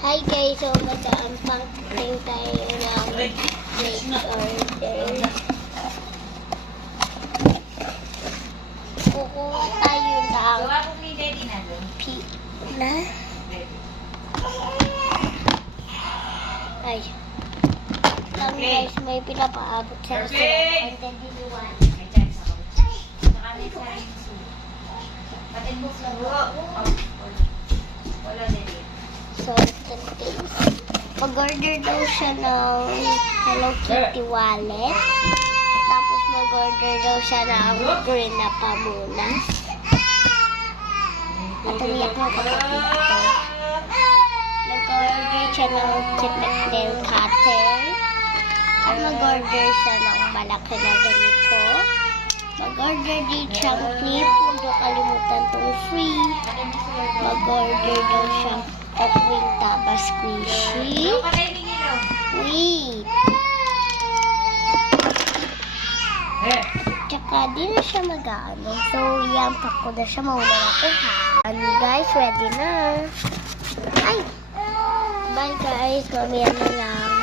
Hi guys, so mag-unpacking tayo ng plate order. Kukuha tayo ng pizza. Ay. Lang guys, may pinapaabot sa restaurant. And then dinuwan. So, mag-order daw siya ng Hello Kitty wallet. Tapos mag-order daw siya ng green na pamunas. At umiyak na kapatid ko. Mag-order siya ng kidnap nail cutter. At mag-order siya ng malaki na ganito. Mag-order din siyang clip. Huwag daw kalimutan itong free. Mag-order daw siyang wing taba squishy. Wait. Tsaka di na siya mag-ano. So, yan, pack ko na siya. Mauna na ako ha. And guys, ready na. Ay! Bye guys. Mamaya na lang.